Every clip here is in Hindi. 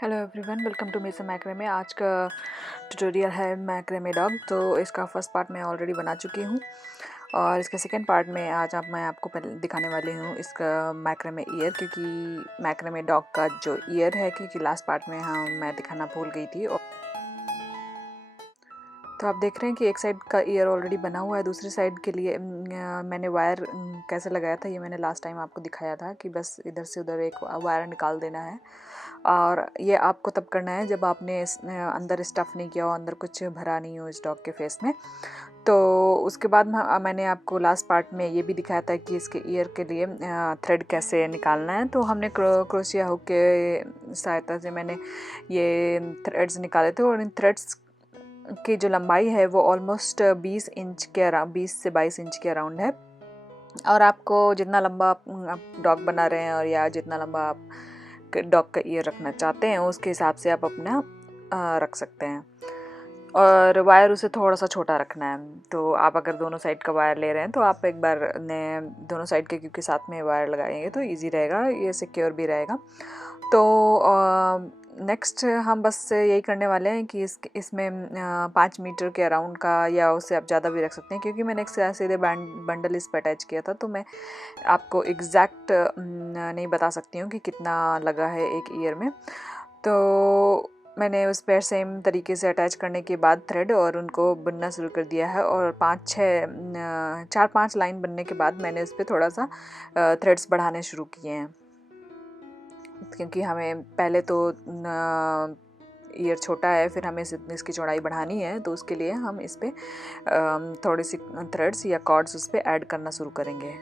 Hello everyone, welcome to mesa macrame. आज का ट्यूटोरियल है मैक्रेमे डॉग। तो इसका फर्स्ट पार्ट मैं ऑलरेडी बना चुकी हूँ और इसके सेकंड पार्ट में आज मैं आपको पहले दिखाने वाली हूँ इसका मैक्रेमे ईयर, क्योंकि मैक्रेमे डॉग का जो ईयर है, क्योंकि लास्ट पार्ट में मैं दिखाना भूल गई थी। तो आप देख रहे हैं कि एक साइड का ईयर ऑलरेडी बना हुआ है। दूसरी साइड के लिए मैंने वायर कैसे लगाया था ये मैंने लास्ट टाइम आपको दिखाया था कि बस इधर से उधर एक वायर निकाल देना है। और ये आपको तब करना है जब आपने अंदर स्टफ़ नहीं किया हो, अंदर कुछ भरा नहीं हो इस डॉग के फेस में। तो उसके बाद मैंने आपको लास्ट पार्ट में ये भी दिखाया था कि इसके ईयर के लिए थ्रेड कैसे निकालना है। तो हमने क्रोशिया हुक के सहायता से मैंने ये थ्रेड्स निकाले थे और इन थ्रेड्स की जो लंबाई है वो ऑलमोस्ट 20 इंच के अराउंड, 20 से 22 इंच के अराउंड है। और आपको जितना लंबा आप डॉग बना रहे हैं और या जितना लंबा आप डॉग का ईयर रखना चाहते हैं उसके हिसाब से आप अपना रख सकते हैं। और वायर उसे थोड़ा सा छोटा रखना है। तो आप अगर दोनों साइड का वायर ले रहे हैं तो आप एक बार ने दोनों साइड के क्योंकि साथ में वायर लगाएंगे तो इजी रहेगा, ये सिक्योर भी रहेगा। तो नेक्स्ट हम बस यही करने वाले हैं कि इसमें 5 मीटर के अराउंड का, या उससे आप ज़्यादा भी रख सकते हैं, क्योंकि मैंने एक सीधे बंडल इस पर अटैच किया था। तो मैं आपको एग्जैक्ट नहीं बता सकती हूँ कि कितना लगा है एक ईयर में। तो मैंने उस पर सेम तरीके से अटैच करने के बाद थ्रेड और उनको बुनना शुरू कर दिया है। और 4-5 लाइन बनने के बाद मैंने उस पर थोड़ा सा थ्रेड्स बढ़ाने शुरू किए हैं, क्योंकि हमें पहले तो ईयर छोटा है, फिर हमें इसकी चौड़ाई बढ़ानी है। तो उसके लिए हम इस पर थोड़ी सी थ्रेड्स या कॉर्ड्स उस पर ऐड करना शुरू करेंगे।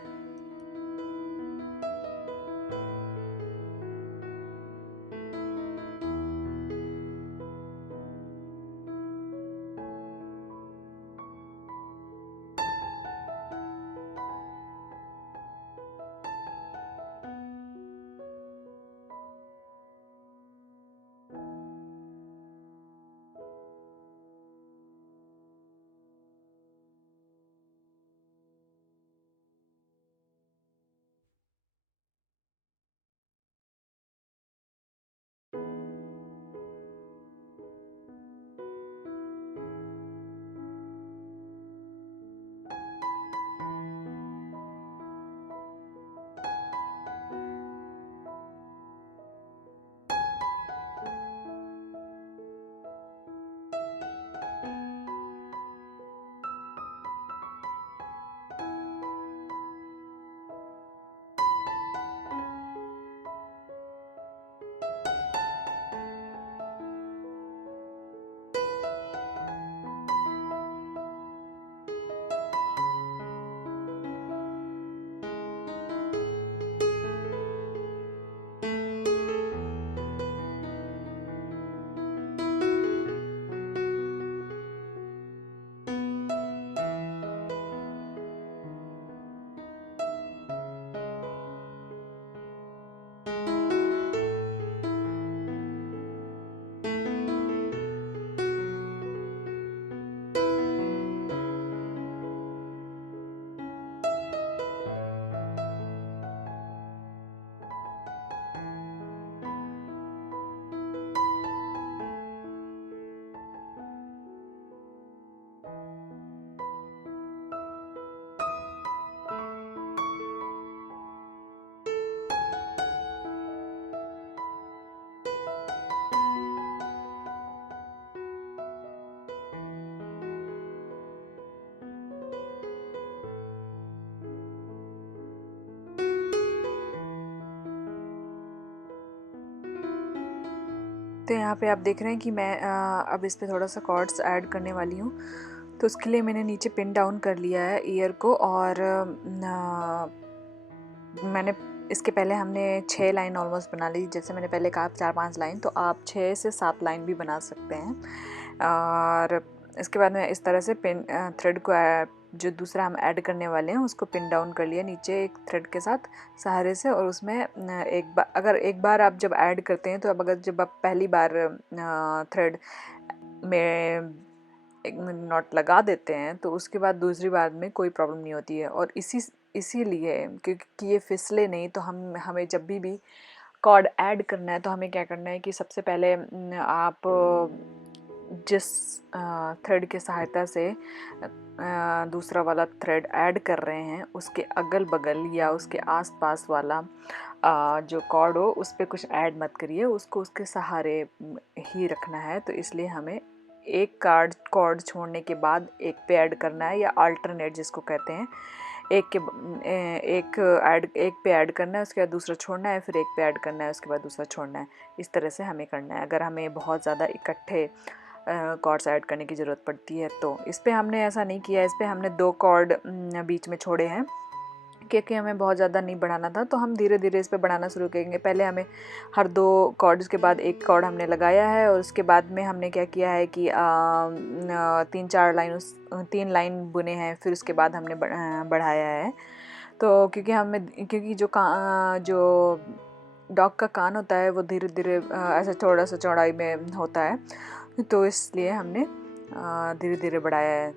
तो यहाँ पे आप देख रहे हैं कि मैं अब इस पे थोड़ा सा कॉर्ड्स ऐड करने वाली हूँ। तो उसके लिए मैंने नीचे पिन डाउन कर लिया है ईयर को। और मैंने इसके पहले हमने 6 लाइन ऑलमोस्ट बना ली। जैसे मैंने पहले कहा 4-5 लाइन, तो आप 6 से 7 लाइन भी बना सकते हैं। और इसके बाद में इस तरह से पिन थ्रेड को जो दूसरा हम ऐड करने वाले हैं उसको पिन डाउन कर लिया नीचे एक थ्रेड के साथ सहारे से। और उसमें एक बार आप जब ऐड करते हैं तो जब आप पहली बार थ्रेड में एक नॉट लगा देते हैं तो उसके बाद दूसरी बार में कोई प्रॉब्लम नहीं होती है। और इसीलिए क्योंकि ये फिसले नहीं, तो हमें जब भी कॉर्ड ऐड करना है तो हमें क्या करना है कि सबसे पहले आप जिस थ्रेड की सहायता से दूसरा वाला थ्रेड ऐड कर रहे हैं उसके अगल बगल या उसके आसपास वाला जो कॉर्ड हो उस पर कुछ ऐड मत करिए, उसको उसके सहारे ही रखना है। तो इसलिए हमें एक कॉर्ड छोड़ने के बाद एक पे ऐड करना है, या अल्टरनेट जिसको कहते हैं। एक पे ऐड करना है, उसके बाद दूसरा छोड़ना है, फिर एक पे ऐड करना है, उसके बाद दूसरा छोड़ना है। इस तरह से हमें करना है अगर हमें बहुत ज़्यादा इकट्ठे कॉर्ड्स ऐड करने की ज़रूरत पड़ती है। तो इस पे हमने ऐसा नहीं किया, इस पे हमने 2 कॉर्ड बीच में छोड़े हैं क्योंकि हमें बहुत ज़्यादा नहीं बढ़ाना था। तो हम धीरे धीरे इस पे बढ़ाना शुरू करेंगे। पहले हमें हर 2 कॉर्ड्स के बाद एक कॉर्ड हमने लगाया है, और उसके बाद में हमने क्या किया है कि 3 लाइन बुने हैं, फिर उसके बाद हमने बढ़ाया है। तो क्योंकि जो डॉग का कान होता है वो धीरे धीरे ऐसा थोड़ा सा चौड़ाई में होता है, तो इसलिए हमने धीरे धीरे बढ़ाया है।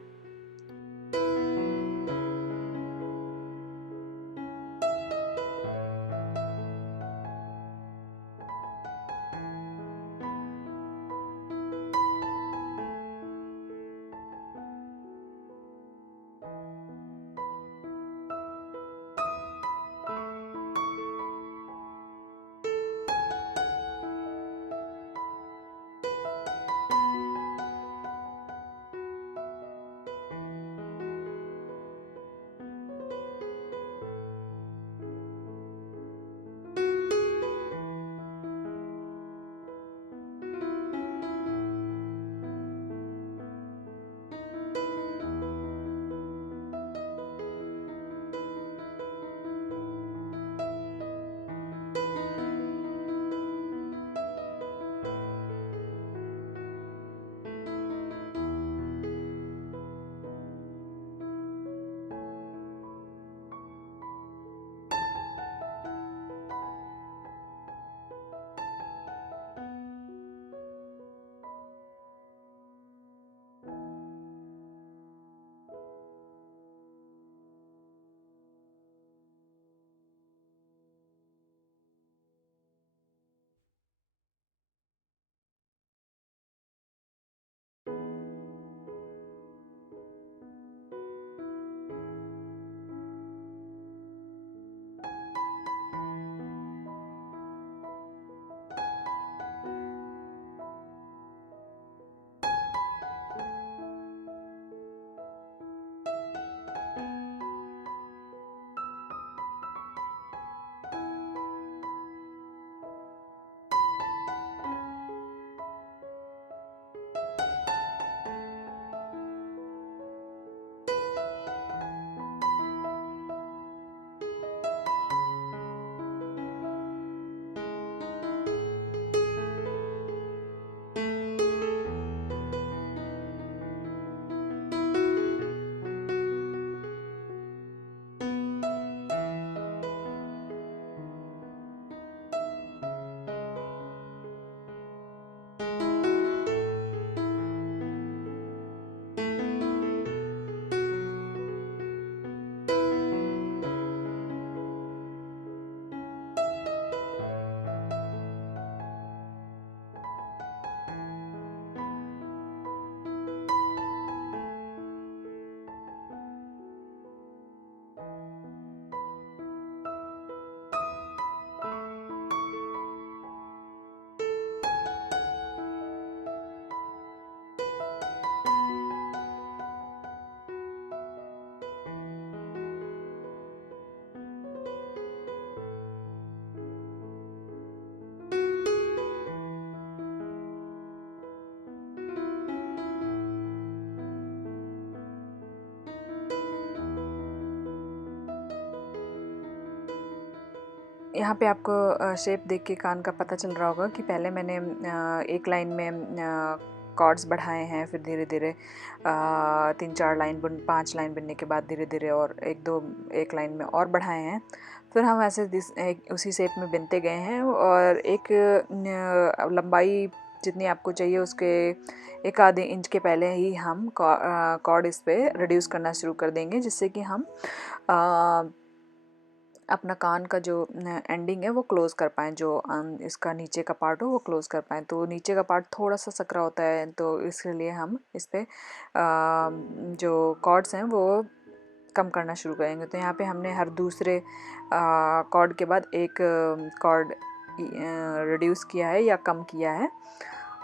यहाँ पे आपको शेप देख के कान का पता चल रहा होगा कि पहले मैंने एक लाइन में कॉर्ड्स बढ़ाए हैं, फिर धीरे धीरे 3-4 लाइन 5 लाइन बुनने के बाद धीरे धीरे और एक लाइन में और बढ़ाए हैं। फिर हम ऐसे उसी शेप में बुनते गए हैं, और एक लंबाई जितनी आपको चाहिए उसके 1-आधे इंच के पहले ही हम कॉर्ड इस पे रिड्यूस करना शुरू कर देंगे, जिससे कि हम अपना कान का जो एंडिंग है वो क्लोज़ कर पाएँ, जो इसका नीचे का पार्ट हो वो क्लोज़ कर पाएँ। तो नीचे का पार्ट थोड़ा सा सकरा होता है, तो इसके लिए हम इस पे जो कॉर्ड्स हैं वो कम करना शुरू करेंगे। तो यहाँ पे हमने हर दूसरे कॉर्ड के बाद एक कॉर्ड रिड्यूस किया है या कम किया है।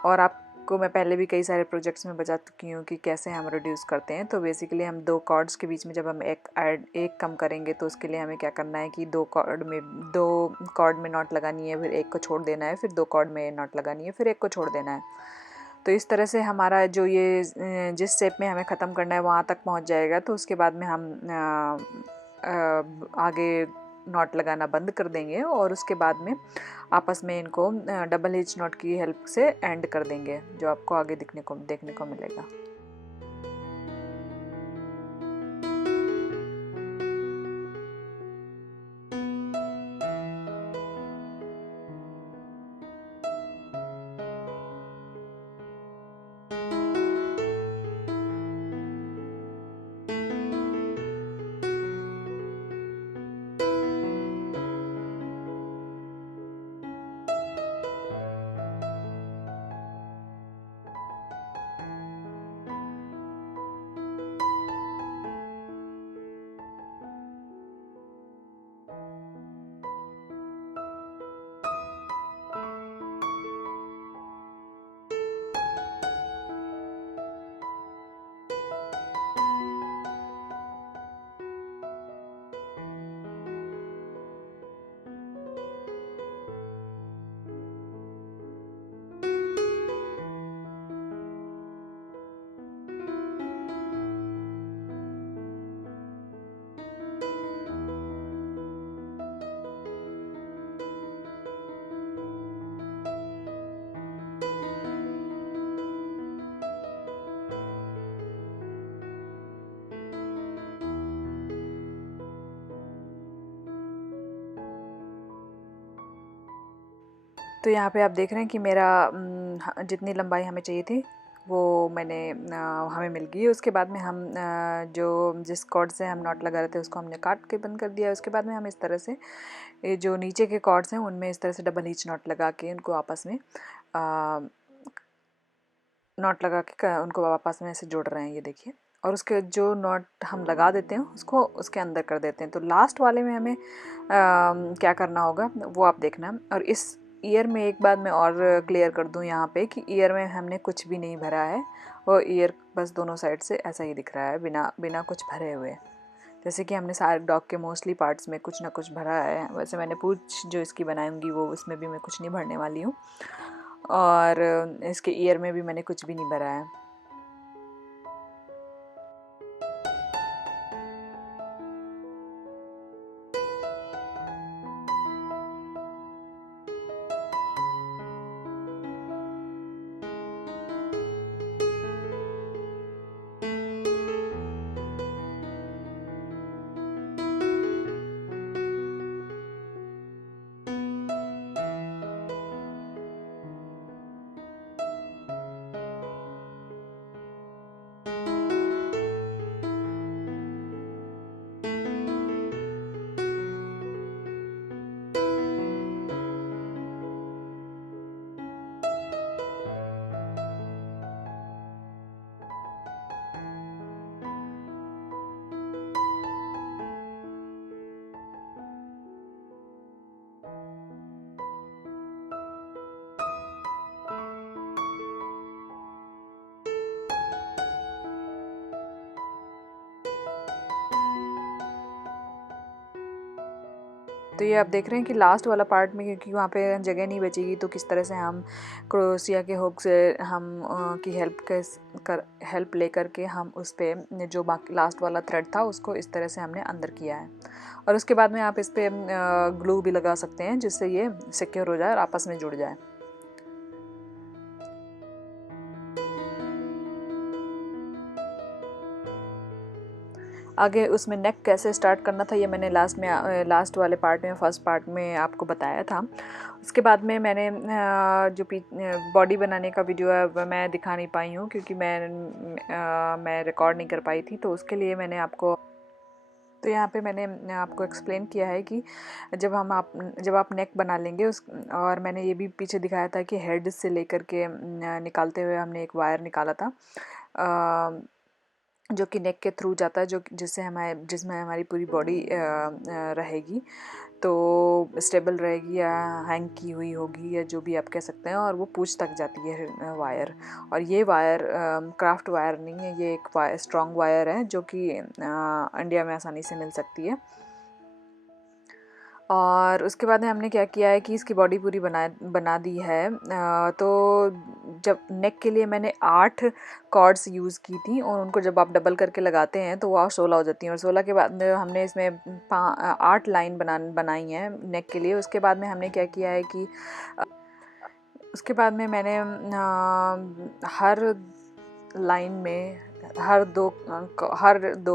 और आपको मैं पहले भी कई सारे प्रोजेक्ट्स में बता चुकी हूँ कि कैसे हम रिड्यूस करते हैं। तो बेसिकली हम दो कॉर्ड्स के बीच में जब हम एक कम करेंगे तो उसके लिए हमें क्या करना है कि दो कॉर्ड में नॉट लगानी है, फिर एक को छोड़ देना है, फिर दो कॉर्ड में नॉट लगानी है, फिर एक को छोड़ देना है। तो इस तरह से हमारा जो ये जिस स्टेप में हमें ख़त्म करना है वहाँ तक पहुँच जाएगा। तो उसके बाद में हम आगे नॉट लगाना बंद कर देंगे और उसके बाद में आपस में इनको डबल हिच नॉट की हेल्प से एंड कर देंगे, जो आपको आगे देखने को मिलेगा। तो यहाँ पे आप देख रहे हैं कि मेरा जितनी लंबाई हमें चाहिए थी वो हमें मिल गई। उसके बाद में हम जो जिस कॉर्ड से हम नॉट लगा रहे थे उसको हमने काट के बंद कर दिया। उसके बाद में हम इस तरह से ये जो नीचे के कॉर्ड्स हैं उनमें इस तरह से डबल हीच नॉट लगा के उनको आपस में नॉट लगा के उनको आपस में ऐसे जोड़ रहे हैं, ये देखिए। और उसके जो नॉट हम लगा देते हैं उसको उसके अंदर कर देते हैं। तो लास्ट वाले में हमें क्या करना होगा वो आप देखना। और इस ईयर में एक बात मैं और क्लियर कर दूं यहाँ पे कि ईयर में हमने कुछ भी नहीं भरा है, और ईयर बस दोनों साइड से ऐसा ही दिख रहा है बिना बिना कुछ भरे हुए। जैसे कि हमने सारे डॉग के मोस्टली पार्ट्स में कुछ ना कुछ भरा है, वैसे मैंने पूंछ जो इसकी बनाऊंगी वो उसमें भी मैं कुछ नहीं भरने वाली हूँ, और इसके ईयर में भी मैंने कुछ भी नहीं भरा है। तो ये आप देख रहे हैं कि लास्ट वाला पार्ट में क्योंकि वहाँ पे जगह नहीं बचेगी, तो किस तरह से हम क्रोशिया के हुक से हम की हेल्प लेकर के हम उस पर जो बाकी लास्ट वाला थ्रेड था उसको इस तरह से हमने अंदर किया है। और उसके बाद में आप इस पर ग्लू भी लगा सकते हैं जिससे ये सिक्योर हो जाए और आपस में जुड़ जाए। आगे उसमें नेक कैसे स्टार्ट करना था ये मैंने लास्ट वाले पार्ट में फर्स्ट पार्ट में आपको बताया था। उसके बाद में मैंने जो बॉडी बनाने का वीडियो है वह मैं दिखा नहीं पाई हूँ क्योंकि मैं रिकॉर्ड नहीं कर पाई थी, तो उसके लिए मैंने आपको तो यहाँ पे मैंने आपको एक्सप्लेन किया है कि जब आप नेक बना लेंगे उस, और मैंने ये भी पीछे दिखाया था कि हेड से लेकर के निकालते हुए हमने एक वायर निकाला था जो कि नेक के थ्रू जाता है, जिसमें हमारी पूरी बॉडी रहेगी, तो स्टेबल रहेगी या हैंग की हुई होगी या जो भी आप कह सकते हैं, और वो पूंछ तक जाती है वायर। और ये वायर क्राफ्ट वायर नहीं है, ये एक स्ट्रॉन्ग वायर है जो कि इंडिया में आसानी से मिल सकती है। और उसके बाद में हमने क्या किया है कि इसकी बॉडी पूरी बना दी है। तो जब नेक के लिए मैंने 8 कॉर्ड्स यूज़ की थी, और उनको जब आप डबल करके लगाते हैं तो वो 16 हो जाती हैं। और 16 के बाद में हमने इसमें 8 लाइन बनाई हैं नेक के लिए। उसके बाद में हमने क्या किया है कि उसके बाद में मैंने हर लाइन में हर दो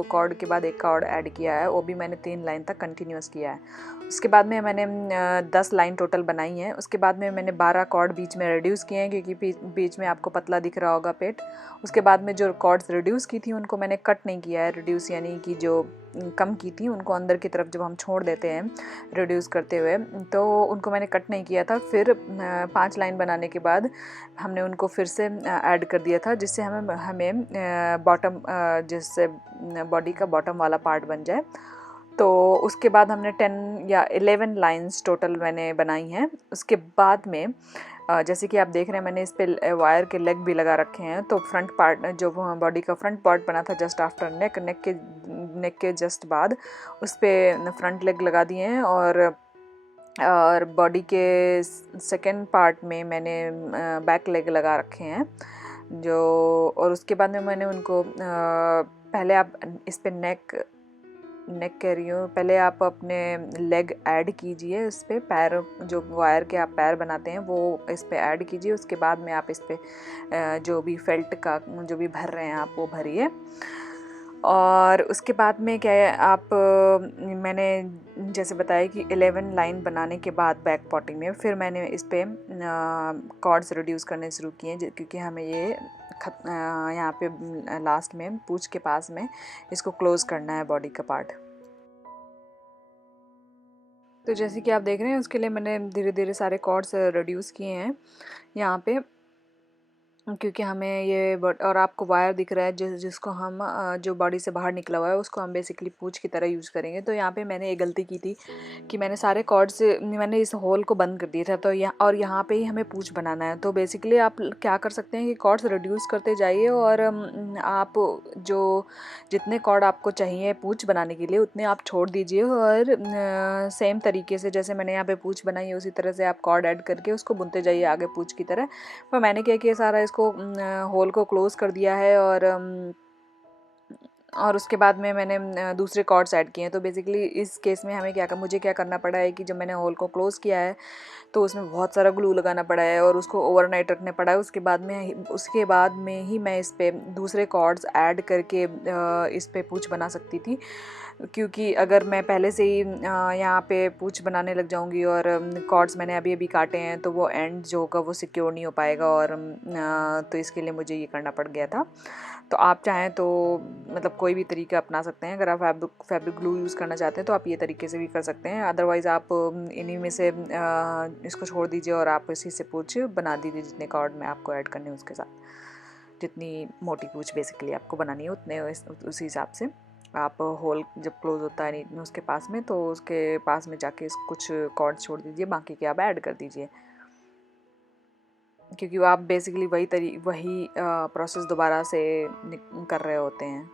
कॉर्ड के बाद एक कॉर्ड ऐड किया है, वो भी मैंने 3 लाइन तक कंटिन्यूस किया है। उसके बाद में मैंने 10 लाइन टोटल बनाई हैं। उसके बाद में मैंने 12 कॉर्ड बीच में रिड्यूस किए हैं, क्योंकि बीच में आपको पतला दिख रहा होगा पेट। उसके बाद में जो कॉर्ड्स रिड्यूस की थी उनको मैंने कट नहीं किया है। रिड्यूस यानी कि जो कम की थी उनको अंदर की तरफ जब हम छोड़ देते हैं रिड्यूस करते हुए, तो उनको मैंने कट नहीं किया था। फिर 5 लाइन बनाने के बाद हमने उनको फिर से ऐड कर दिया था, जिससे हमें बॉटम जिससे बॉडी का बॉटम वाला पार्ट बन जाए। तो उसके बाद हमने 10 या 11 लाइंस टोटल मैंने बनाई हैं। उसके बाद में जैसे कि आप देख रहे हैं मैंने इस पे वायर के लेग भी लगा रखे हैं। तो फ्रंट पार्ट जो बॉडी का फ्रंट पार्ट बना था जस्ट आफ्टर नेक के जस्ट बाद उस पे फ्रंट लेग लगा दिए हैं। और बॉडी के सेकेंड पार्ट में मैंने बैक लेग लगा रखे हैं जो। और उसके बाद में मैंने उनको पहले आप इस पे नेक कह रही हूँ, पहले आप अपने लेग ऐड कीजिए इस पे, पैर जो वायर के आप पैर बनाते हैं वो इस पे ऐड कीजिए। उसके बाद में आप इस पे जो भी फेल्ट का जो भी भर रहे हैं आप वो भरिए। और उसके बाद में क्या है, आप मैंने जैसे बताया कि 11 लाइन बनाने के बाद बैक पॉटिंग में फिर मैंने इस पे कॉर्ड्स रिड्यूस करने शुरू किए, क्योंकि हमें ये यहाँ पे लास्ट में पूंछ के पास में इसको क्लोज़ करना है बॉडी का पार्ट। तो जैसे कि आप देख रहे हैं उसके लिए मैंने धीरे धीरे सारे कॉर्ड्स रिड्यूस किए हैं यहाँ पे, क्योंकि हमें ये और आपको वायर दिख रहा है जिसको हम जो बॉडी से बाहर निकला हुआ है उसको हम बेसिकली पूंछ की तरह यूज़ करेंगे। तो यहाँ पे मैंने एक गलती की थी कि मैंने सारे कॉर्ड्स मैंने इस होल को बंद कर दिया था। तो यहाँ पे ही हमें पूंछ बनाना है। तो बेसिकली आप क्या कर सकते हैं कि कॉर्ड्स रिड्यूस करते जाइए, और आप जो जितने कॉर्ड आपको चाहिए पूंछ बनाने के लिए उतने आप छोड़ दीजिए। और सेम तरीके से जैसे मैंने यहाँ पे पूंछ बनाई है उसी तरह से आप कॉर्ड ऐड करके उसको बुनते जाइए आगे पूंछ की तरह। पर मैंने क्या किया, सारा इसको होल को क्लोज़ कर दिया है। और उसके बाद में मैंने दूसरे कॉर्ड्स ऐड किए हैं। तो बेसिकली इस केस में मुझे क्या करना पड़ा है कि जब मैंने होल को क्लोज़ किया है तो उसमें बहुत सारा ग्लू लगाना पड़ा है और उसको ओवरनाइट रखने पड़ा है। उसके बाद में ही मैं इस पे दूसरे कॉर्ड्स ऐड करके इस पे पूंछ बना सकती थी, क्योंकि अगर मैं पहले से ही यहाँ पे पूंछ बनाने लग जाऊँगी और कॉर्ड्स मैंने अभी अभी काटे हैं तो वो एंड जो होगा वो सिक्योर नहीं हो पाएगा। और तो इसके लिए मुझे ये करना पड़ गया था। तो आप चाहें तो मतलब कोई भी तरीका अपना सकते हैं। अगर आप फैब्रिक ग्लू यूज़ करना चाहते हैं तो आप ये तरीके से भी कर सकते हैं। अदरवाइज़ आप इन्हीं में से इसको छोड़ दीजिए और आप इसी से पूंछ बना दीजिए जितने कॉर्ड में आपको ऐड करने हैं उसके साथ। जितनी मोटी पूंछ बेसिकली आपको बनानी है उतने उसी हिसाब से आप होल जब क्लोज होता है उसके पास में तो उसके पास में जाके कुछ कॉर्ड छोड़ दीजिए, बाकी के आप ऐड कर दीजिए, क्योंकि आप बेसिकली वही प्रोसेस दोबारा से कर रहे होते हैं।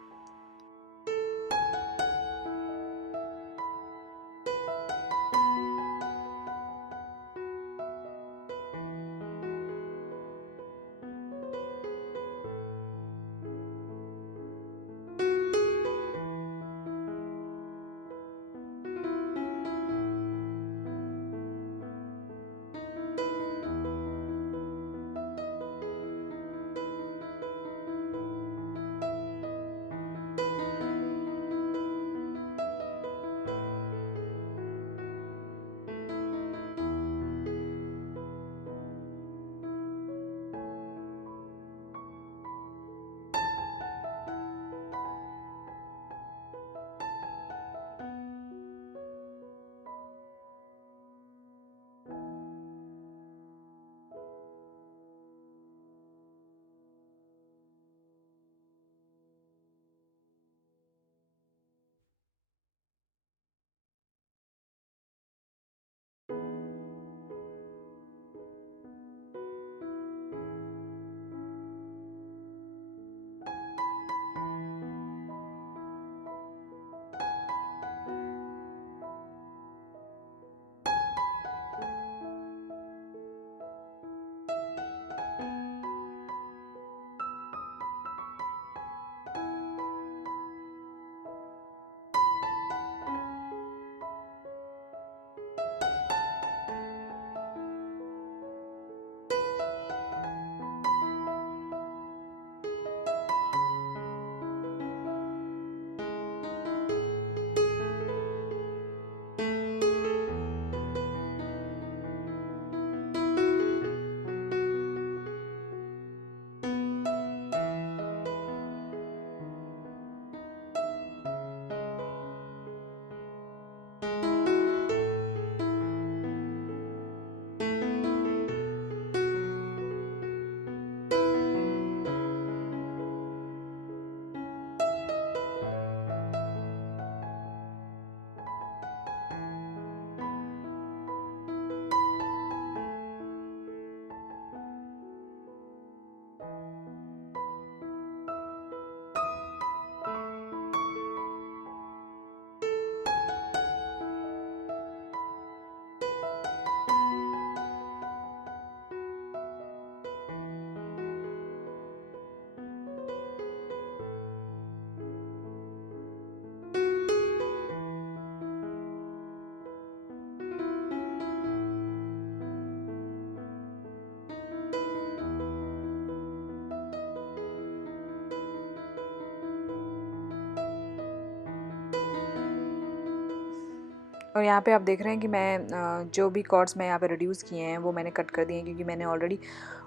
और यहाँ पे आप देख रहे हैं कि मैं जो भी कॉर्ड्स मैं यहाँ पे रिड्यूस किए हैं वो मैंने कट कर दिए हैं, क्योंकि मैंने ऑलरेडी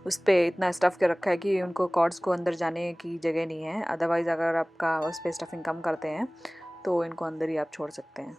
उस पर इतना स्टफ़ कर रखा है कि उनको कॉर्ड्स को अंदर जाने की जगह नहीं है। अदरवाइज़ अगर आपका उस पर स्टफिंग कम करते हैं तो इनको अंदर ही आप छोड़ सकते हैं।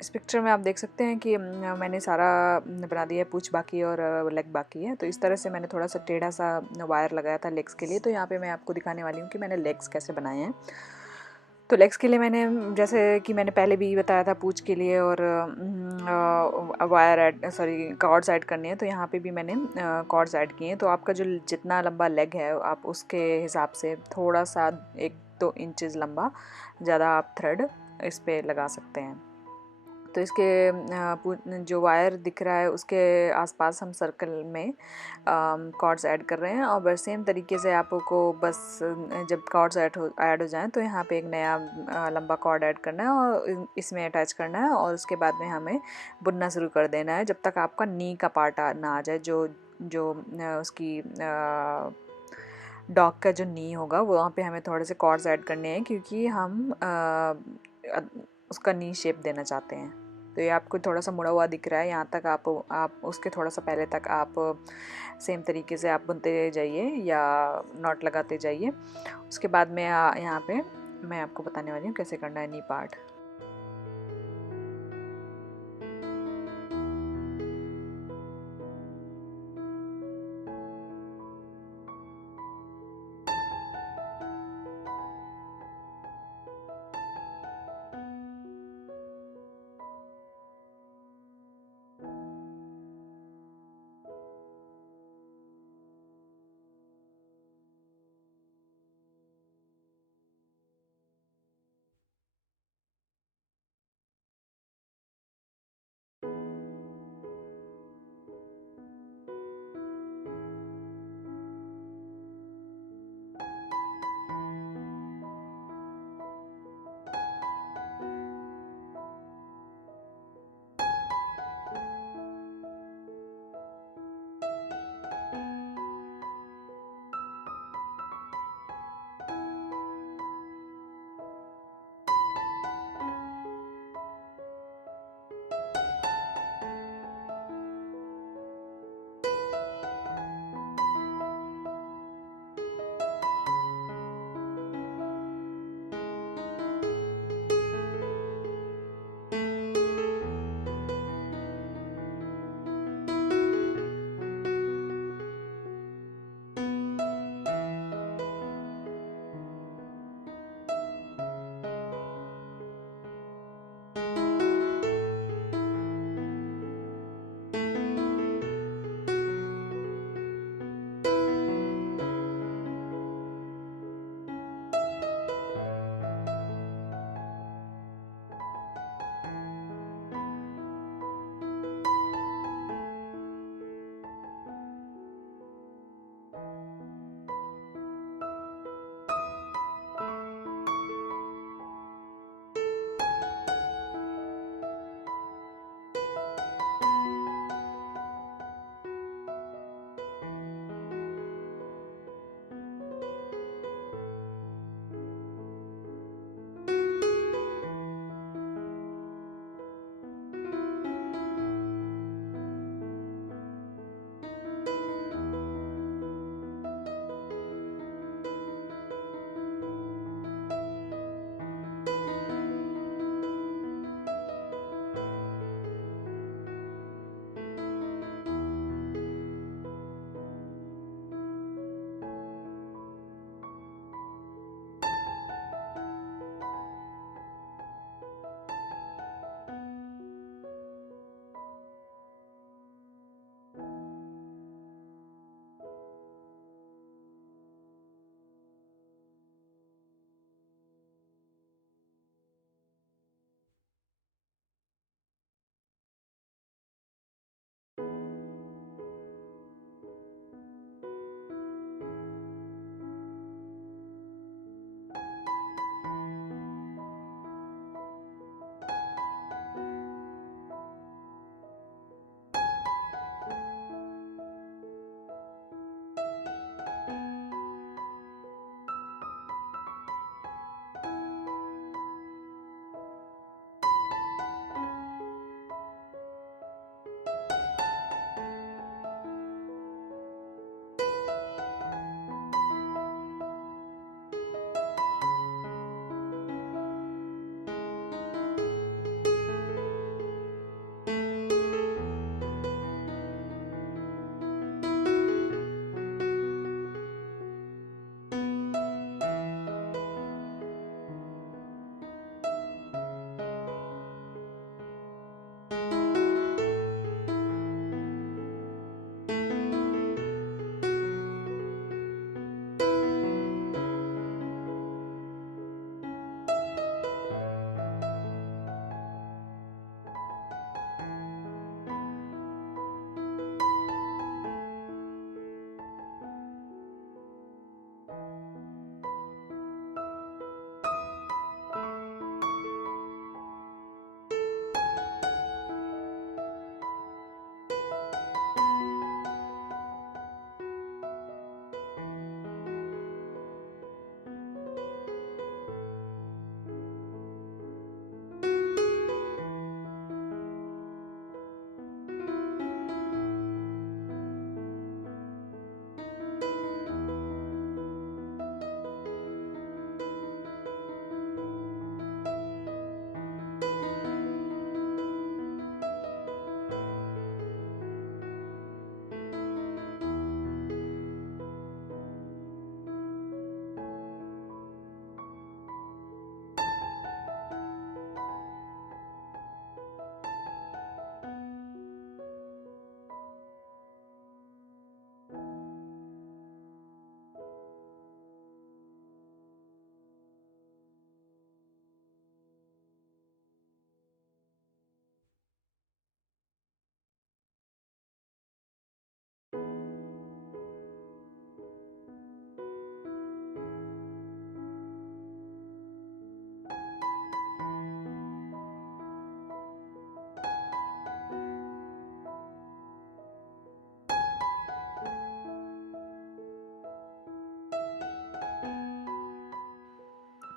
इस पिक्चर में आप देख सकते हैं कि मैंने सारा बना दिया है, पूँछ बाकी और लेग बाकी है। तो इस तरह से मैंने थोड़ा सा टेढ़ा सा वायर लगाया था लेग्स के लिए। तो यहाँ पे मैं आपको दिखाने वाली हूँ कि मैंने लेग्स कैसे बनाए हैं। तो लेग्स के लिए मैंने, जैसे कि मैंने पहले भी बताया था, पूँछ के लिए और wire add sorry cords add करने हैं। तो यहाँ पे भी मैंने कॉर्ड्स ऐड किए हैं। तो आपका जो जितना लंबा लेग है आप उसके हिसाब से थोड़ा सा 1-2 इंचज़ लंबा ज़्यादा आप थ्रेड इस पर लगा सकते हैं। तो इसके जो वायर दिख रहा है उसके आसपास हम सर्कल में कॉर्ड्स ऐड कर रहे हैं। और बस सेम तरीके से आपको बस जब कॉर्ड्स ऐड हो जाएं तो यहाँ पे एक नया लंबा कॉर्ड ऐड करना है और इसमें अटैच करना है। और उसके बाद में हमें बुनना शुरू कर देना है जब तक आपका नी का पार्ट ना आ जाए। जो जो उसकी डॉग का जो नी होगा वो वहाँ पे हमें थोड़े से कॉर्ड्स ऐड करने हैं, क्योंकि हम उसका नी शेप देना चाहते हैं। तो ये आपको थोड़ा सा मुड़ा हुआ दिख रहा है, यहाँ तक आप उसके थोड़ा सा पहले तक आप सेम तरीके से आप बुनते जाइए या नॉट लगाते जाइए। उसके बाद में यहाँ पे मैं आपको बताने वाली हूँ कैसे करना है नी पार्ट।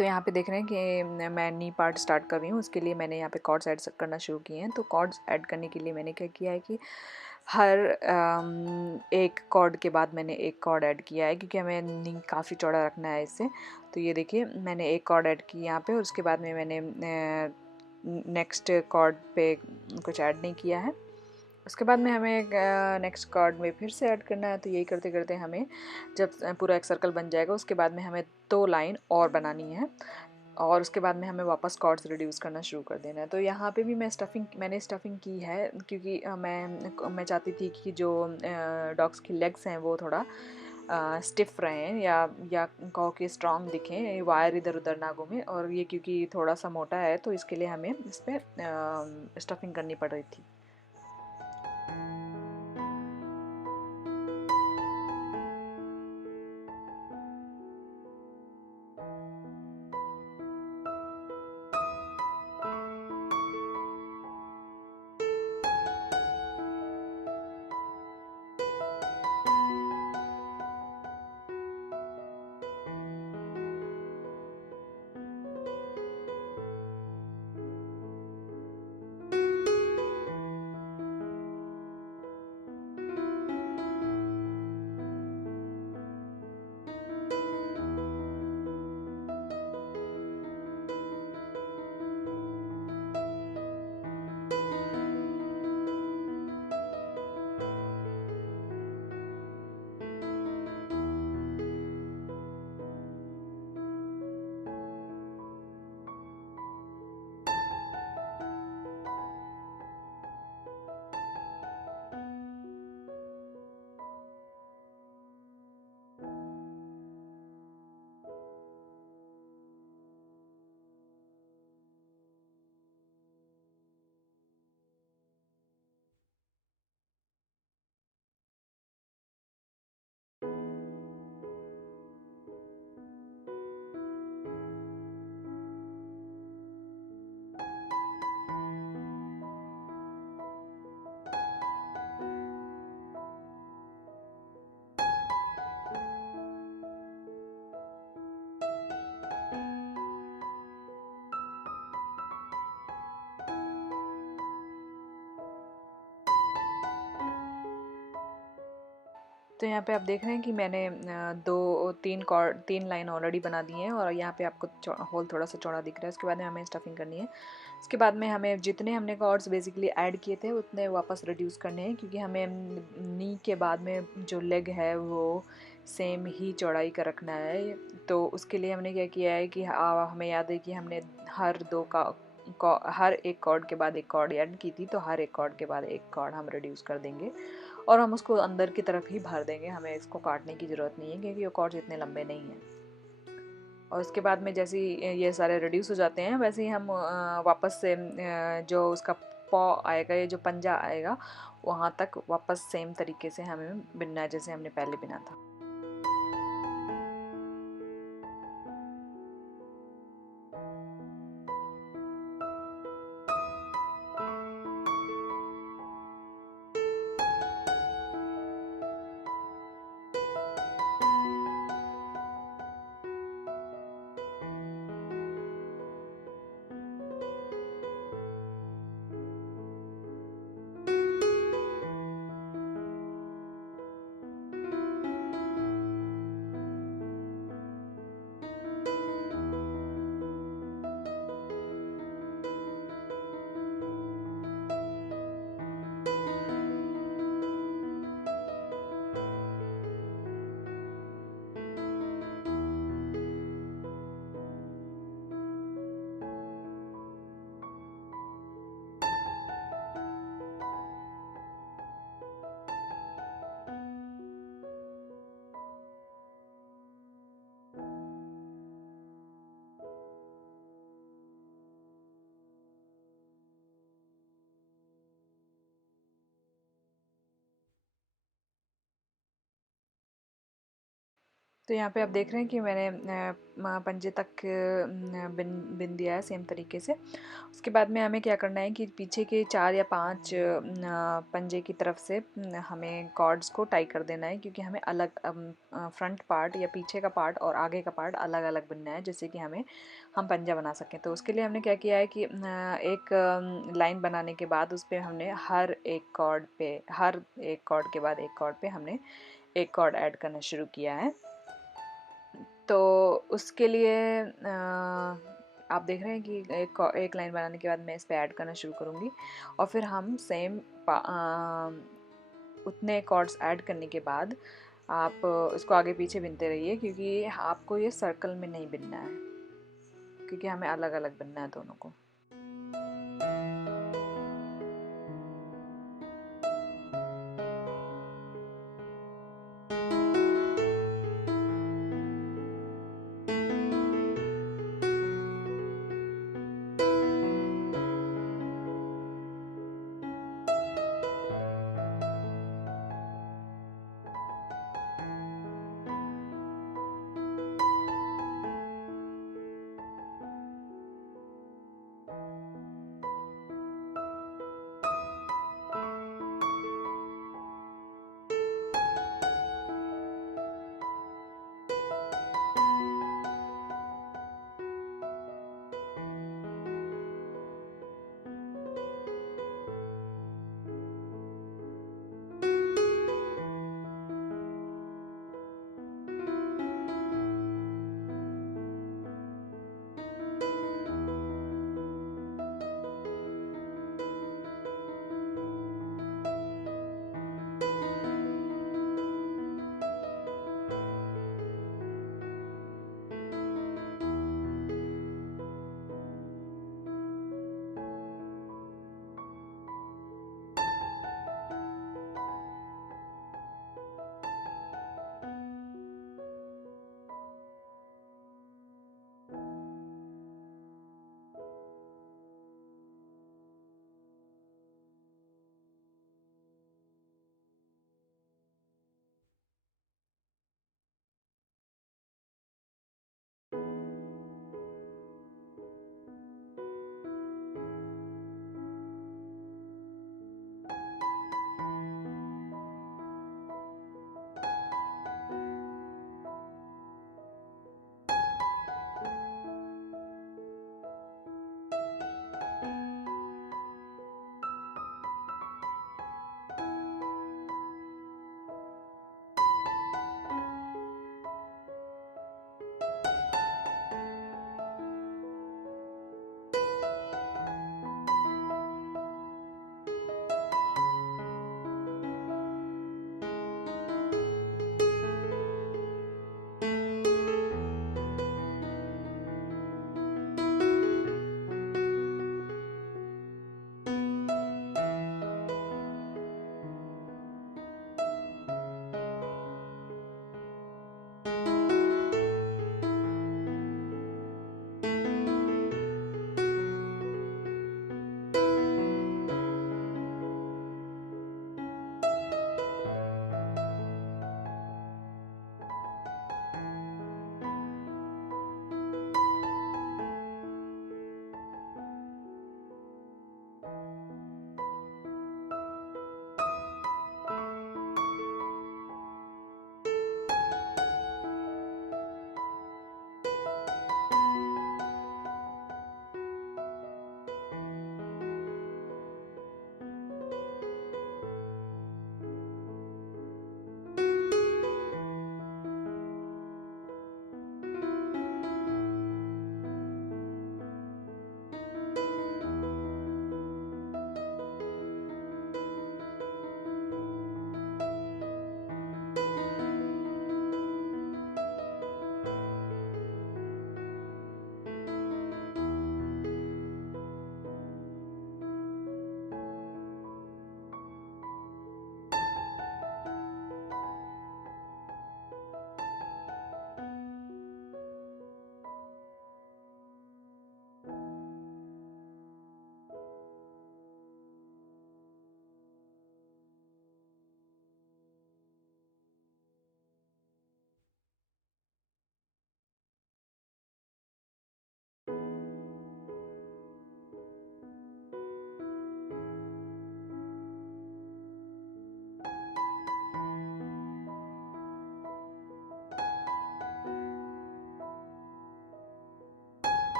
तो यहाँ पे देख रहे हैं कि मैं नी पार्ट स्टार्ट कर रही हूँ। उसके लिए मैंने यहाँ पे कॉर्ड्स ऐड करना शुरू किए हैं। तो कॉर्ड्स ऐड करने के लिए मैंने क्या किया है कि हर एक कॉर्ड के बाद मैंने एक कॉर्ड ऐड किया है, क्योंकि हमें नी काफ़ी चौड़ा रखना है इससे। तो ये देखिए मैंने एक कॉर्ड ऐड की यहाँ पे, और उसके बाद में मैंने नेक्स्ट कॉर्ड पे कुछ ऐड नहीं किया है। उसके बाद में हमें नेक्स्ट कॉर्ड में फिर से ऐड करना है। तो यही करते करते हमें जब पूरा एक सर्कल बन जाएगा, उसके बाद में हमें 2 लाइन और बनानी है, और उसके बाद में हमें वापस कॉर्ड्स रिड्यूस करना शुरू कर देना है। तो यहाँ पे भी मैंने स्टफिंग की है, क्योंकि मैं चाहती थी कि जो डॉग्स की लेग्स हैं वो थोड़ा स्टिफ रहें, या कहो कि स्ट्रॉन्ग दिखें, वायर इधर उधर ना घूमे। और ये क्योंकि थोड़ा सा मोटा है, तो इसके लिए हमें इस पर स्टफिंग करनी पड़ रही थी। तो यहाँ पे आप देख रहे हैं कि मैंने 3 लाइन ऑलरेडी बना दी हैं, और यहाँ पे आपको होल थोड़ा सा चौड़ा दिख रहा है। उसके बाद में हमें स्टफिंग करनी है। उसके बाद में हमें जितने हमने कॉर्ड्स बेसिकली ऐड किए थे उतने वापस रिड्यूस करने हैं, क्योंकि हमें नी के बाद में जो लेग है वो सेम ही चौड़ाई का रखना है। तो उसके लिए हमने क्या किया है कि हमें याद है कि हमने हर एक कॉर्ड के बाद एक कॉर्ड ऐड की थी, तो हर एक कॉर्ड के बाद एक कॉर्ड हम रिड्यूस कर देंगे, और हम उसको अंदर की तरफ ही भर देंगे। हमें इसको काटने की ज़रूरत नहीं है, क्योंकि ये कॉर्ड्स इतने लंबे नहीं हैं। और उसके बाद में जैसे ही ये सारे रिड्यूस हो जाते हैं, वैसे ही हम वापस से जो उसका पॉ आएगा, ये जो पंजा आएगा, वहाँ तक वापस सेम तरीके से हमें बिनना है जैसे हमने पहले बिना था। तो यहाँ पे आप देख रहे हैं कि मैंने पंजे तक बिन बिन दिया है सेम तरीके से। उसके बाद में हमें क्या करना है कि पीछे के 4 या 5 पंजे की तरफ से हमें कॉर्ड्स को टाई कर देना है, क्योंकि हमें अलग फ्रंट पार्ट या पीछे का पार्ट और आगे का पार्ट अलग अलग बनना है, जैसे कि हम पंजा बना सकें। तो उसके लिए हमने क्या किया है कि एक लाइन बनाने के बाद उस पर हमने हर एक कॉर्ड के बाद एक कॉर्ड पे हमने एक कॉर्ड ऐड करना शुरू किया है। तो उसके लिए आप देख रहे हैं कि एक लाइन बनाने के बाद मैं इस पे ऐड करना शुरू करूँगी, और फिर हम सेम उतने कॉर्ड्स ऐड करने के बाद आप उसको आगे पीछे बिनते रहिए, क्योंकि आपको ये सर्कल में नहीं बिनना है, क्योंकि हमें अलग अलग बिनना है दोनों को।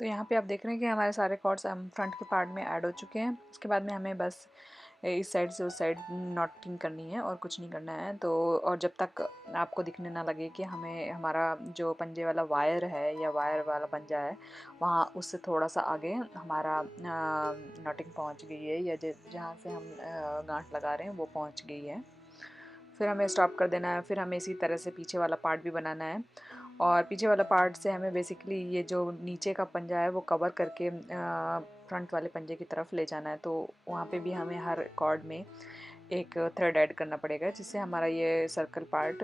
तो यहाँ पे आप देख रहे हैं कि हमारे सारे कॉर्ड्स फ्रंट के पार्ट में ऐड हो चुके हैं। उसके बाद में हमें बस इस साइड से उस साइड नॉटिंग करनी है और कुछ नहीं करना है। तो और जब तक आपको दिखने ना लगे कि हमें हमारा जो पंजे वाला वायर है या वायर वाला पंजा है वहाँ उससे थोड़ा सा आगे हमारा नॉटिंग पहुँच गई है या जहाँ से हम गांठ लगा रहे हैं वो पहुँच गई है, फिर हमें स्टॉप कर देना है। फिर हमें इसी तरह से पीछे वाला पार्ट भी बनाना है और पीछे वाला पार्ट से हमें बेसिकली ये जो नीचे का पंजा है वो कवर करके फ्रंट वाले पंजे की तरफ ले जाना है। तो वहाँ पे भी हमें हर कॉर्ड में एक थ्रेड ऐड करना पड़ेगा जिससे हमारा ये सर्कल पार्ट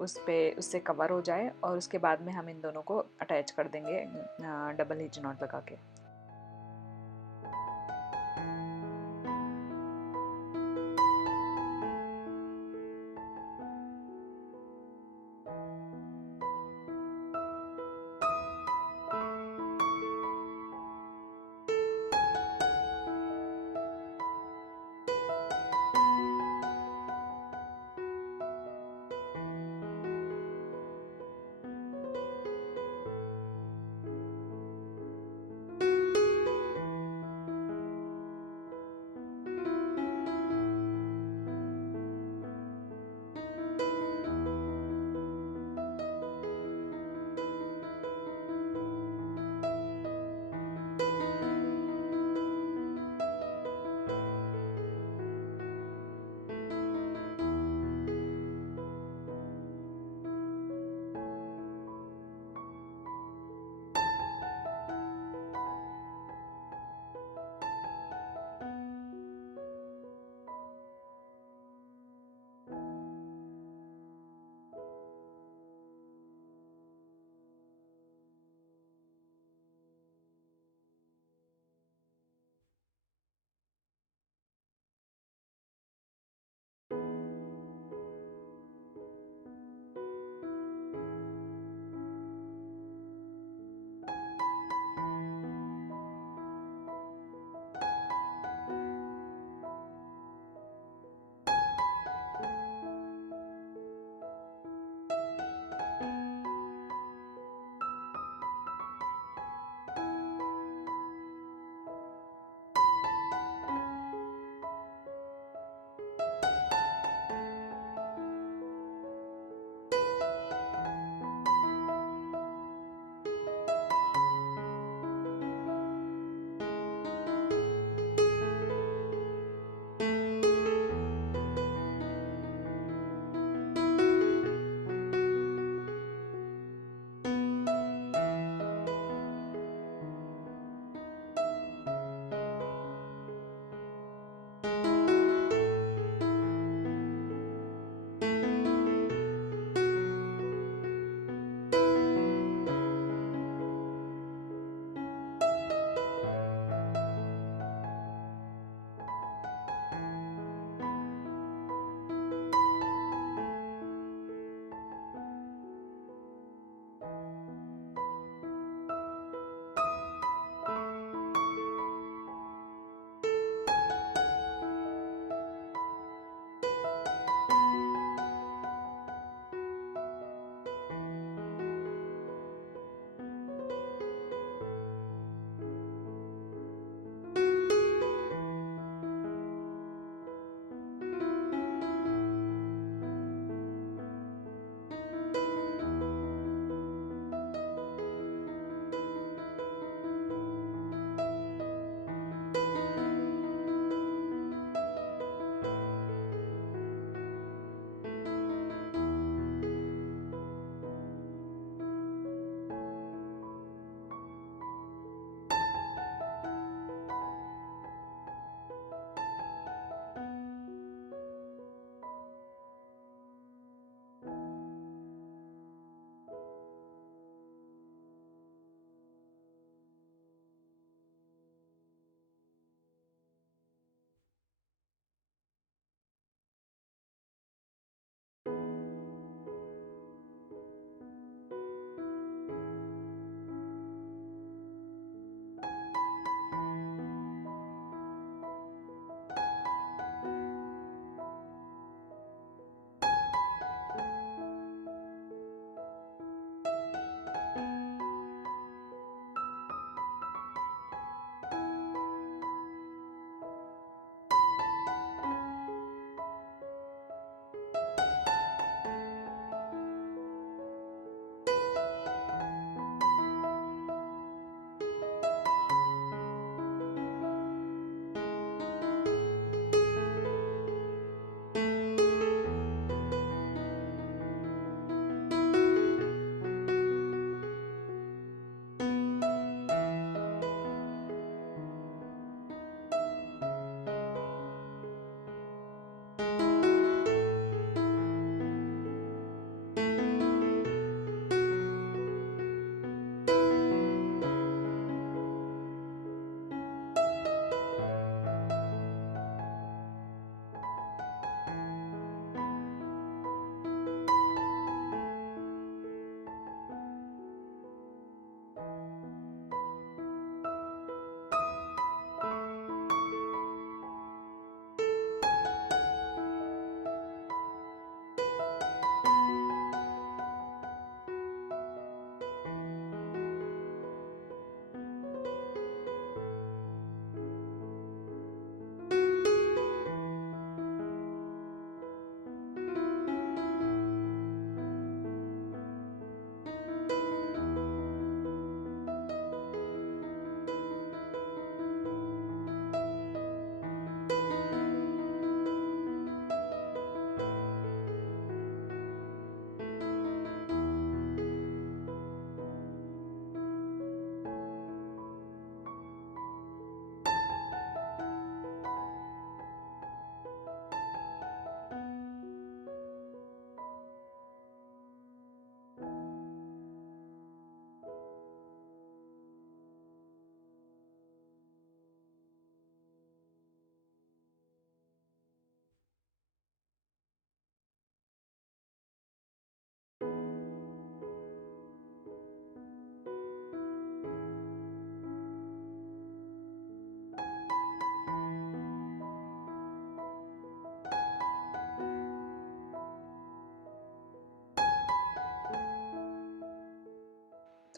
उससे कवर हो जाए और उसके बाद में हम इन दोनों को अटैच कर देंगे डबल हिच नॉट लगा के।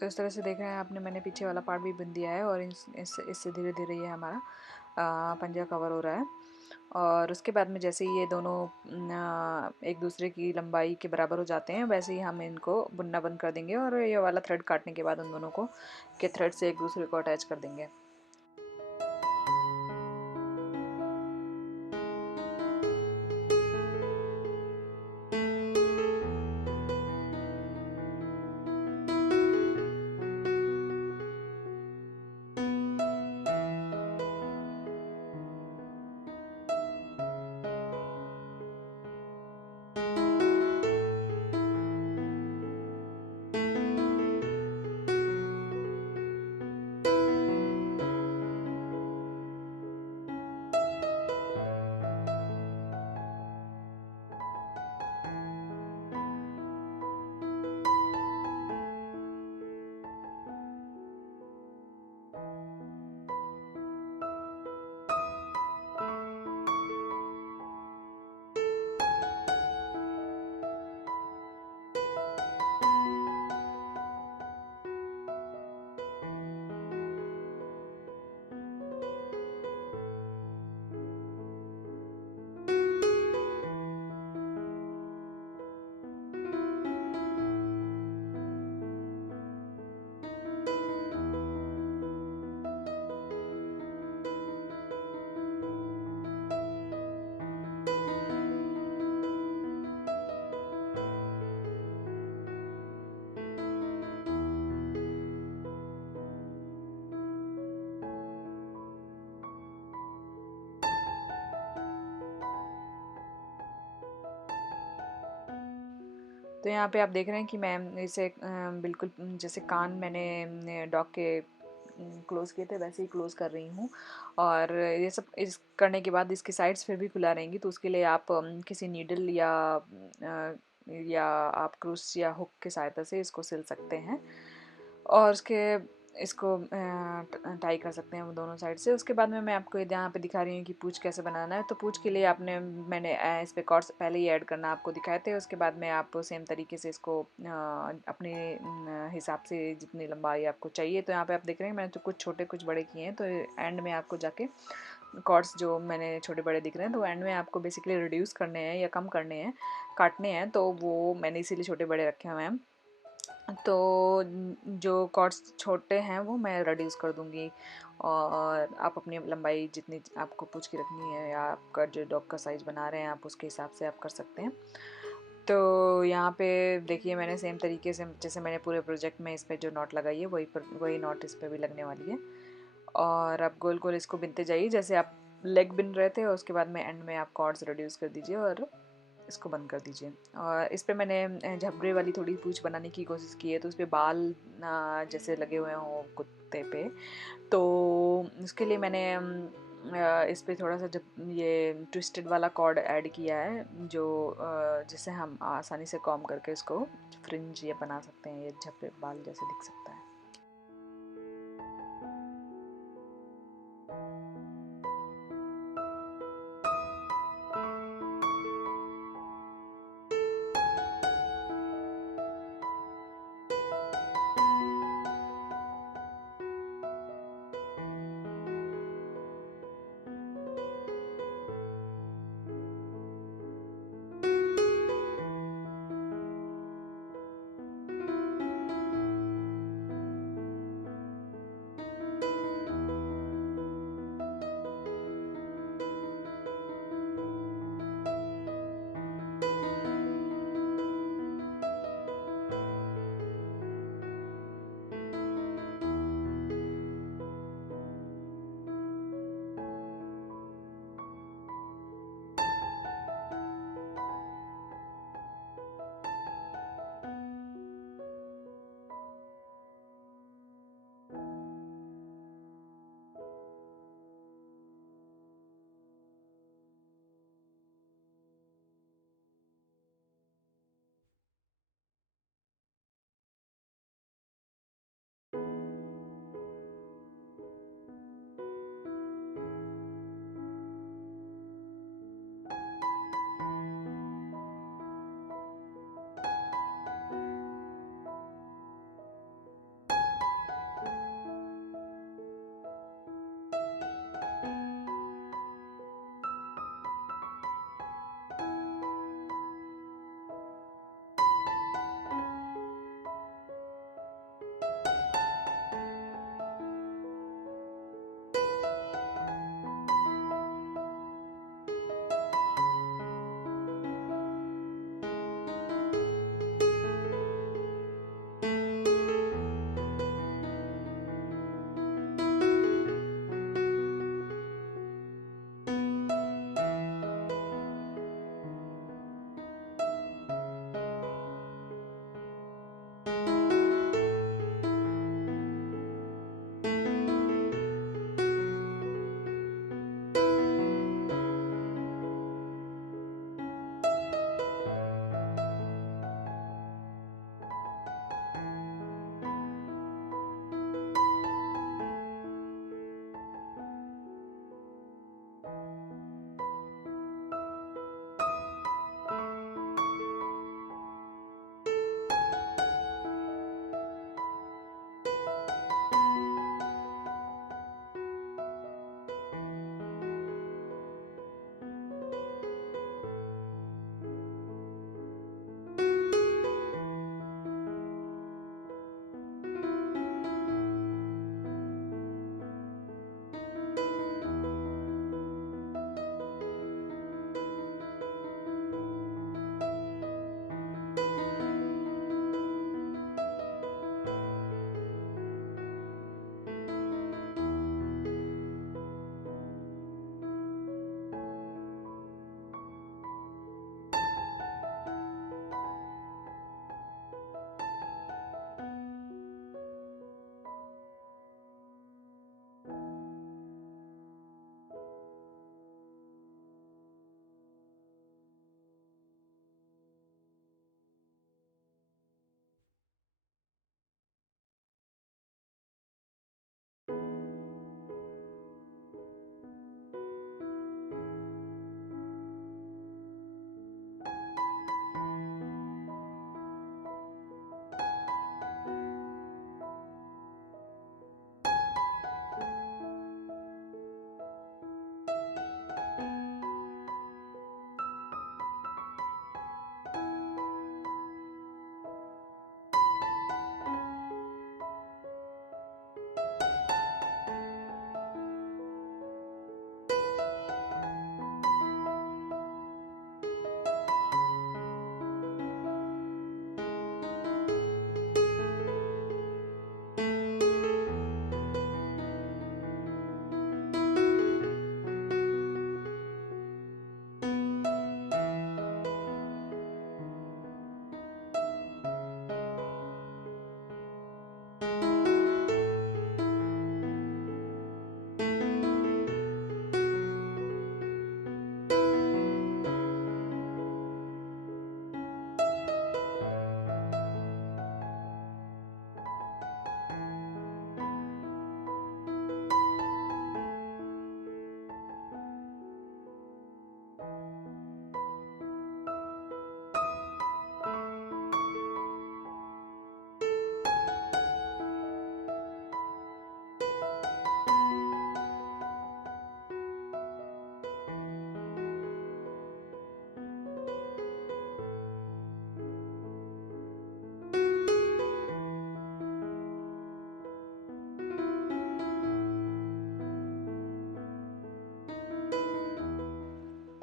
तो इस तरह से देख रहे हैं आपने, मैंने पीछे वाला पार्ट भी बुन दिया है और इससे धीरे धीरे ये हमारा पंजा कवर हो रहा है। और उसके बाद में जैसे ही ये दोनों एक दूसरे की लंबाई के बराबर हो जाते हैं, वैसे ही हम इनको बुनना बंद कर देंगे और ये वाला थ्रेड काटने के बाद उन दोनों को के थ्रेड से एक दूसरे को अटैच कर देंगे। तो यहाँ पे आप देख रहे हैं कि मैं इसे बिल्कुल जैसे कान मैंने डॉग के क्लोज़ किए थे वैसे ही क्लोज़ कर रही हूँ। और ये सब इस करने के बाद इसकी साइड्स फिर भी खुला रहेंगी, तो उसके लिए आप किसी नीडल या आप क्रूस या हुक की सहायता से इसको सिल सकते हैं और इसको टाई कर सकते हैं वो दोनों साइड से। उसके बाद में मैं आपको यहाँ पे दिखा रही हूँ कि पूँछ कैसे बनाना है। तो पूँछ के लिए मैंने इस पे कॉर्ड्स पहले ही ऐड करना आपको दिखाए थे। उसके बाद में आप सेम तरीके से इसको अपने हिसाब से जितनी लंबाई आपको चाहिए। तो यहाँ पे आप देख रहे हैं मैंने तो कुछ छोटे कुछ बड़े किए हैं, तो एंड में आपको जाके कॉर्ड्स जो मैंने छोटे बड़े दिख रहे हैं तो एंड में आपको बेसिकली रिड्यूस करने हैं या कम करने हैं, काटने हैं, तो वो मैंने इसीलिए छोटे बड़े रखे हुए हैं। तो जो कॉर्ड्स छोटे हैं वो मैं रिड्यूस कर दूँगी और आप अपनी लंबाई जितनी आपको पूँछ की रखनी है या आपका जो डॉग का साइज़ बना रहे हैं आप उसके हिसाब से आप कर सकते हैं। तो यहाँ पे देखिए मैंने सेम तरीके से जैसे मैंने पूरे प्रोजेक्ट में इस पे जो नॉट लगाई है वही नॉट इस पे भी लगने वाली है। और आप गोल गोल इसको बिनते जाइए जैसे आप लेग बिन रहे थे, और उसके बाद में एंड में आप कॉर्ड्स रिड्यूस कर दीजिए और इसको बंद कर दीजिए। और इस पे मैंने झबरे वाली थोड़ी पूँछ बनाने की कोशिश की है, तो उस पे बाल जैसे लगे हुए हों कुत्ते पे, तो उसके लिए मैंने इस पे थोड़ा सा जब ये ट्विस्टेड वाला कॉर्ड ऐड किया है जो जिससे हम आसानी से कॉम करके इसको फ्रिंज ये बना सकते हैं, ये झबरे बाल जैसे दिख सकता है।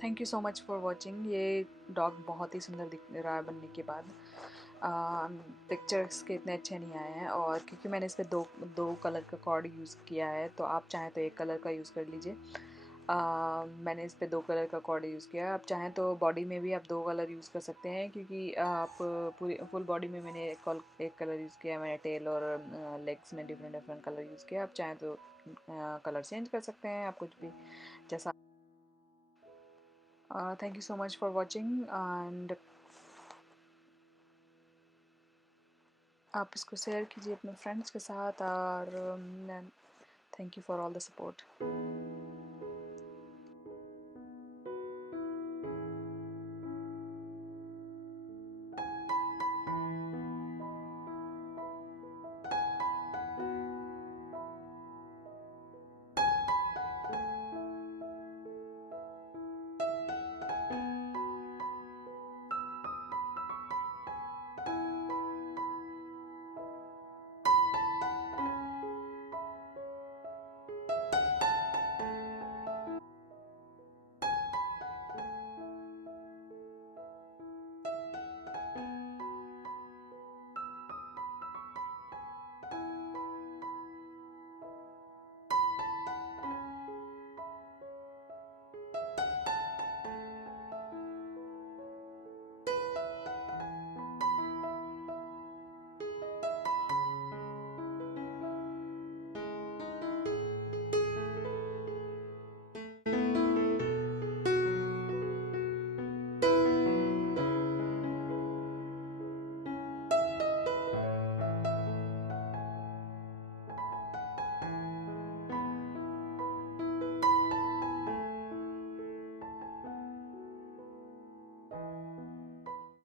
Thank you so much for watching. ये डॉग बहुत ही सुंदर दिख रहा है बनने के बाद। पिक्चर्स के इतने अच्छे नहीं आए हैं, और क्योंकि मैंने इस पर दो दो कलर का कॉर्ड यूज़ किया है, तो आप चाहें तो एक कलर का यूज़ कर लीजिए। मैंने इस पे दो कलर का कॉर्ड यूज़ किया है। आप चाहें तो बॉडी में भी आप दो कलर यूज़ कर सकते हैं, क्योंकि आप पूरी फुल बॉडी में मैंने एक कलर यूज़ किया है। मैंने टेल और लेग्स में डिफरेंट डिफरेंट कलर यूज़ किया। आप चाहें तो कलर चेंज कर सकते हैं, आप कुछ भी जैसा। Thank you so much for watching, and आप इसको शेयर कीजिए अपने फ्रेंड्स के साथ, और thank you for all the support.